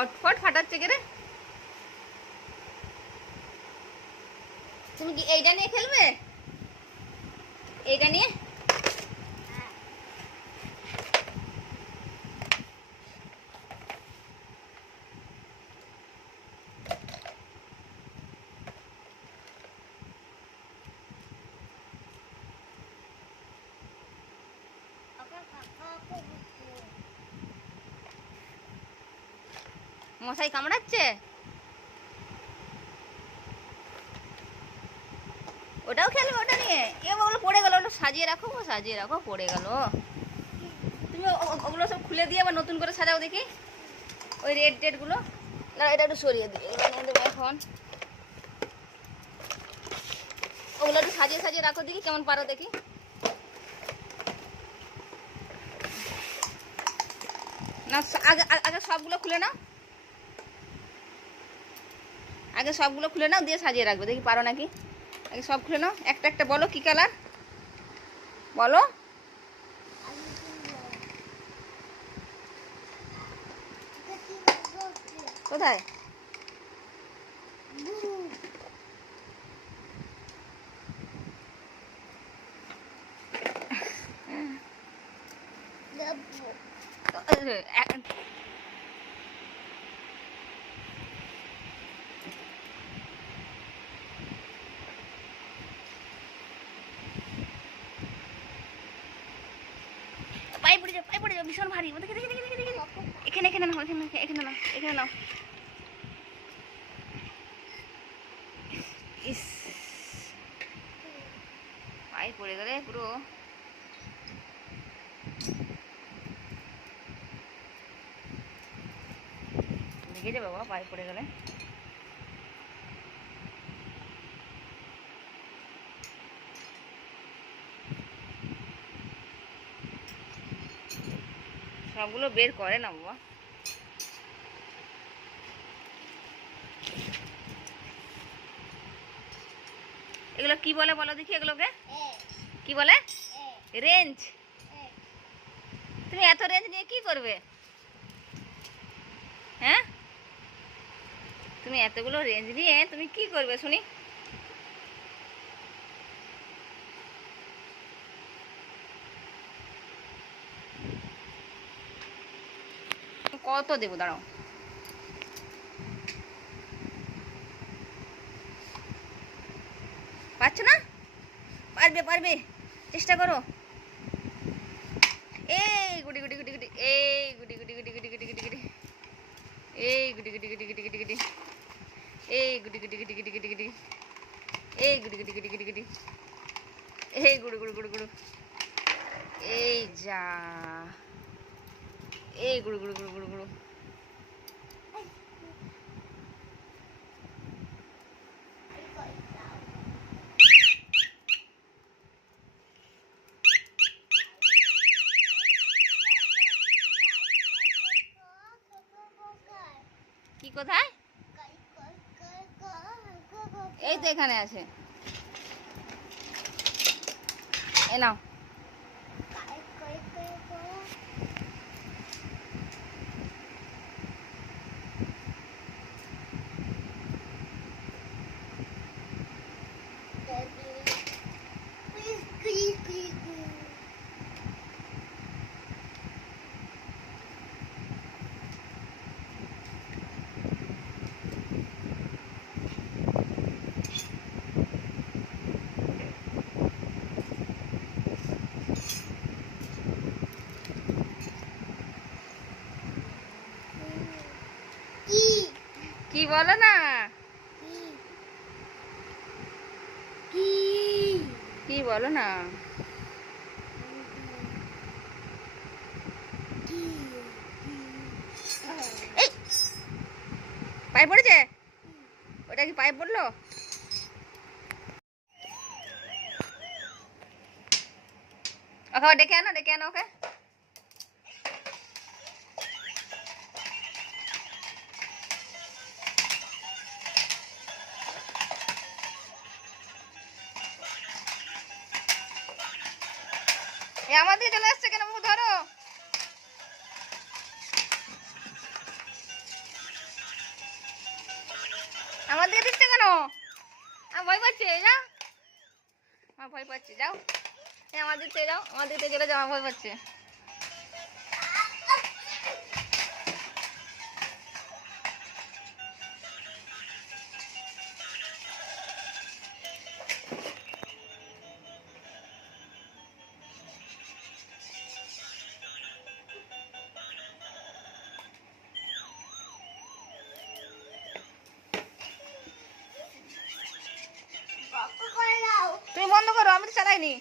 ফটফট ফাটাচ্ছে কে রে? তুমি কি এইটা নিয়ে খেলবে? এইটা নিয়ে মশাই কামড়াচ্ছে? ওটাও খেলবে ওটা নিয়ে? ওগুলো পড়ে গেল, ওটা সাজিয়ে রাখো, সাজিয়ে রাখো, পড়ে গেল। তুমি ওগুলো সব খুলে দিয়ে আবার নতুন করে সাজাও দেখি, ওই রেড টেড গুলো। না, এটা একটু সরিয়ে দিই, এগুলো নিয়ে দেবো এখন। ওগুলো একটু সাজিয়ে সাজিয়ে রাখো দেখি, কেমন পারো দেখি। না, আগে আগে সবগুলো খুলে নাও, আগে সবগুলো খুলে নাও, দিয়ে সাজিয়ে রাখবে দেখি পারো নাকি। আগে সব খুলে নাও, একটা একটা বলো কি কালার বলো। কোথায়? পায়ে পড়ে যাও, পায়ে পড়ে যাও, ভীষণ ভারী। দেখে দেখে দেখে দেখে এখানে এখানে নাও, এখানে এখানে নাও, এখানে নাও। ইস, পায়ে পড়ে গেলে পুরো। লেগে যাবে বাবা পায়ে পড়ে গেলে। সবগুলো বের করে না বাবা। এগুলো কি বলে বলো দেখি, এগুলোকে কি বলে? রেঞ্জ। তুমি এত রেঞ্জ নিয়ে কি করবে? হ্যাঁ, তুমি এতগুলো রেঞ্জ নিয়ে তুমি কি করবে শুনি? কত দেবো দাঁড়াও। পারছো না? পারবে পারবে, চেষ্টা করো। এই গুটি গুটি গুটি গুটি, এই গুটি গুটি গুটি গুটি গুটি গুটি গুটি, এই গুটি গুটি গুটি গুটি গুটি গুটি, এই গুটি গুটি গুটি গুটি গুটি গুটি, এই গুটি গুটি গুটি গুটি গুটি, এই গুড়ু গুড়ু গুড়ু গুড়ু, এই যা, এই গুড়ু গুড়ু গুড়ু গুড়ু গুড়ু। কি কোথায়? এই তো এখানে আছে, এ নাও। কি বলো না, কি বলো না। এই পায়ে পড়েছে, ওটা কি পায়ে পড়লো? ওকে ডেকে আনো, ডেকে আনো ওকে। আমার দিকে চলে আসছে কেন, ধরো। কেন? আমার ভয় পাচ্ছে, যাও। আমার ভয় পাচ্ছে, যাও। আমার দিতে যাও, আমার দিতে চলে যাও, আমার ভয় পাচ্ছে। তুমি বন্ধ করো, আমি তো চালাইনি।